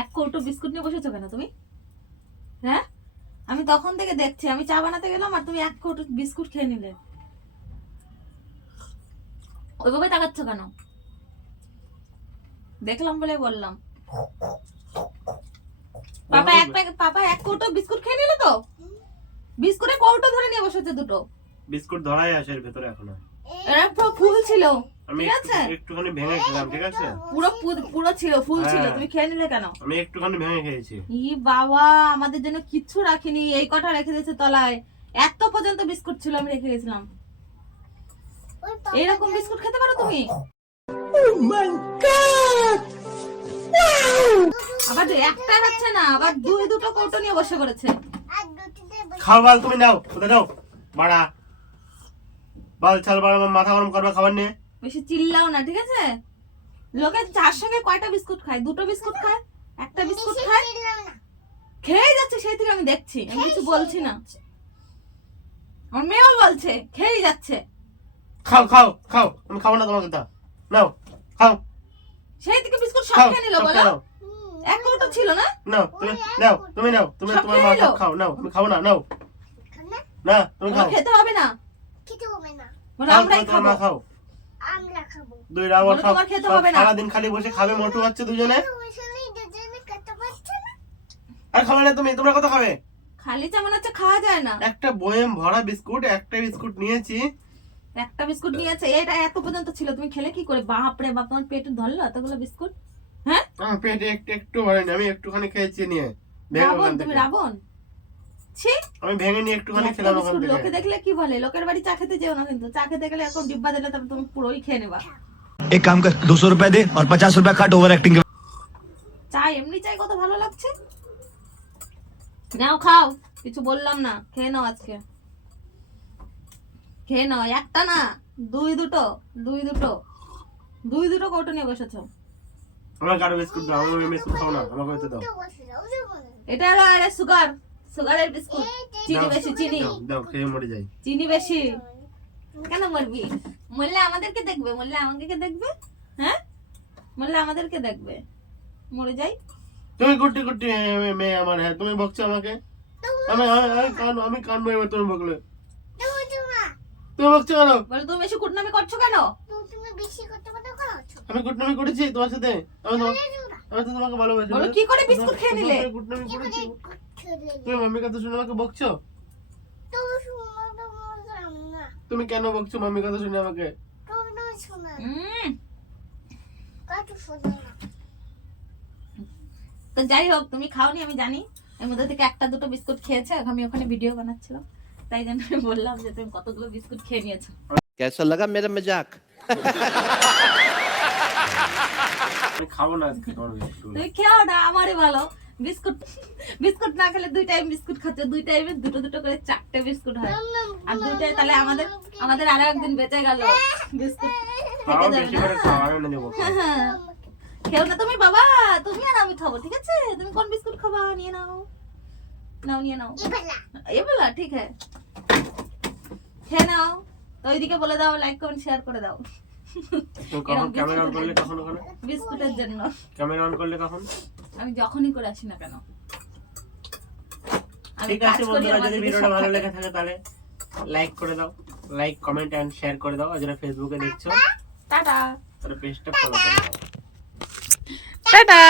এক কৌটো বিস্কুট নিয়ে বসেছো কেন তুমি? হ্যাঁ, আমি তখন থেকে দেখছি, আমি চা বানাতে গেলাম আর তুমি এক কৌটো বিস্কুট খেয়ে নিলে। ওইভাবে তাকাচ্ছ কেন? দেখলাম বলে বললাম। পাপা এক কৌটো বিস্কুট খেয়ে নিল তো? বিস্কুটের কৌটো ধরে নিয়ে বসেছে দুটো। বিস্কুট ধরাই আছে এর ভিতরে এখনো। এরা পুরো ফুল ছিল। আমি একটুখানি ভেঙে খেলাম, ঠিক আছে? পুরো ছিল, ফুল ছিল, তুমি খেয়ে নিলে কেন? আমি একটুখানি ভেঙে খেয়েছি। ই বাবা, আমাদের জন্য কিচ্ছু রাখিনি, এই কটা রেখে দিয়েছে তলায়। এত পর্যন্ত বিস্কুট ছিল, আমি রেখে গেছিলাম। এরকম বিস্কুট খেতে পারো তুমি? আবার একটা হচ্ছে না, আবার দুটো কৌটো নিয়ে বসে পড়েছে। খাও বাল, তুমি নাও, কোথায় দাও বাড়া বাল, ছাল বাড়া, মাথা গরম করবে খাবার নিয়ে। বেশি চিল্লাও না, ঠিক আছে? লোকে চার সঙ্গে কয়টা বিস্কুট খায়? দুটো বিস্কুট খায়, একটা বিস্কুট খায়, খেয়ে যাচ্ছে। সেই থেকে আমি দেখছি, আমি কিছু বলছি না। আমার মেয়েও বলছে খেয়ে যাচ্ছে। খাও খাও খাও, আমি খাবো না তোমাকে, তা নাও খাও। সেই থেকে বিস্কুট সব খেয়ে নিল বলো? এক কৌটো ছিল না? নাও তুমি, নাও তুমি, নাও তুমি, তোমার মা খাও, নাও, আমি খাবো না, নাও না, তুমি খাও। খেতে হবে না, খেতে হবে না, বলো আমরাই খাবো। খাও, আমরা খাবো। দুই রাবার সব খেতে হবে না। সারাদিন খালি বসে খাবে, মোটু হচ্ছে দুজনে। দুজনে খেতে পারছে না। আর খাবে না তুমি, তোমরা কত খাবে? খালি যেমন হচ্ছে খাওয়া যায় না। একটা বয়েম ভরা বিস্কুট, একটা বিস্কুট নিয়েছি। একটা বিস্কুট নিয়েছে, এটা এত পর্যন্ত ছিল, তুমি খেলে কি করে? বাপ রে বাপ, তোমার পেটে ধরলো এতগুলো বিস্কুট? হ্যাঁ, আমার পেটে একটু ভরেনি, আমি একটুখানি খেয়েছি নিয়ে ভেঙে ওখান তুমি থেকে। রাবণ, ছি। আমি ভেঙে নিয়ে একটুখানি খেলাম ওখান থেকে। লোকে দেখলে কি বলে? লোকের বাড়ি চা খেতে যেও না, কিন্তু চা খেতে গেলে এখন ডিব্বা দিলে তবে তুমি পুরোই খেয়ে নেবা। एक काम कर 200 रुपए दे और 50 रुपए काट ओवर एक्टिंग के। চা এমনি চাই কত ভালো লাগছে। নাও খাও, কিছু বললাম না, খেয়ে নাও আজকে, খেয়ে নাও। একটা না, দুটো কৌটো নিয়ে বসেছো। আমার কারো বিস্কুট দাও, আমি বিস্কুট খাও না, আমাকে হইতে দাও। এটা হলো আরে সুগারের বিস্কুট, চিনি বেশি, চিনি দাও, খেয়ে মরে যাই। চিনি বেশি। কেন মরবি? মরলে আমাদেরকে দেখবে, মরলে আমাকে দেখবে, হ্যাঁ, মরলে আমাদেরকে দেখবে, মরে যাই। তুমি কুটি কুটি মেয়ে আমার, হ্যাঁ তুমি বকছো আমাকে, আমি কানবো এবার তুমি বকলে। তুমি বকছো কেন? বলে তুমি বেশি কুটনামি করছো কেন? তুমি বেশি করতে করছো। আমি কুটনামি করেছি তোমার সাথে? আমি তো তোমাকে ভালোবাসি। বলো কি করে বিস্কুট খেয়ে নিলে? কুটনামি করেছি? তুমি মাম্মির কথা শুনে আমাকে বকছো? তুমি কেন বকছো মাম্মির কথা শুনে আমাকে? তো যাই হোক, তুমি খাওনি আমি জানি, এর মধ্যে থেকে একটা দুটো বিস্কুট খেয়েছে। আমি ওখানে ভিডিও বানাচ্ছিলাম, তাই জন্য আমি বললাম যে তুমি কতগুলো বিস্কুট খেয়ে নিয়েছো। कैसा लगा मेरा मजाक? আমি খাবো না আজকে তোমার বিস্কুট। তুমি খেও না, আমারই ভালো। বিস্কুট না খেলে 2 টাইম বিস্কুট খাচ্ছ, 2 টাইমে দুটো করে 4টে বিস্কুট হয়, আর 2টাই তাহলে আমাদের আরো একদিন বেঁচে গেল বিস্কুট খাও, থেকে বেশি যাবে করে খাও, আমি না দেবো। না। খেও না তুমি বাবা, তুমি আর আমি খাবো, ঠিক আছে? তুমি কোন বিস্কুট খাবা? নিয়ে নাও, নিয়ে নাও। ये वाला ठीक है, খেয়ে নাও। তো ওইদিকে বলে দাও লাইক কমেন্ট শেয়ার করে দাও। কখন ক্যামেরা অন করলে কখন ওখানে? বিস্কুটের জন্য ক্যামেরা অন করলে কখন? আমি যখনই করে আসি না কেন। ঠিক আছে বন্ধুরা, যদি ভিডিওটা ভালো লেগে থাকে তাহলে লাইক করে দাও, লাইক কমেন্ট এন্ড শেয়ার করে দাও। আর যারা ফেসবুকে দেখছো টাটা, তারা পেজটা ফলো করে দাও। টাটা।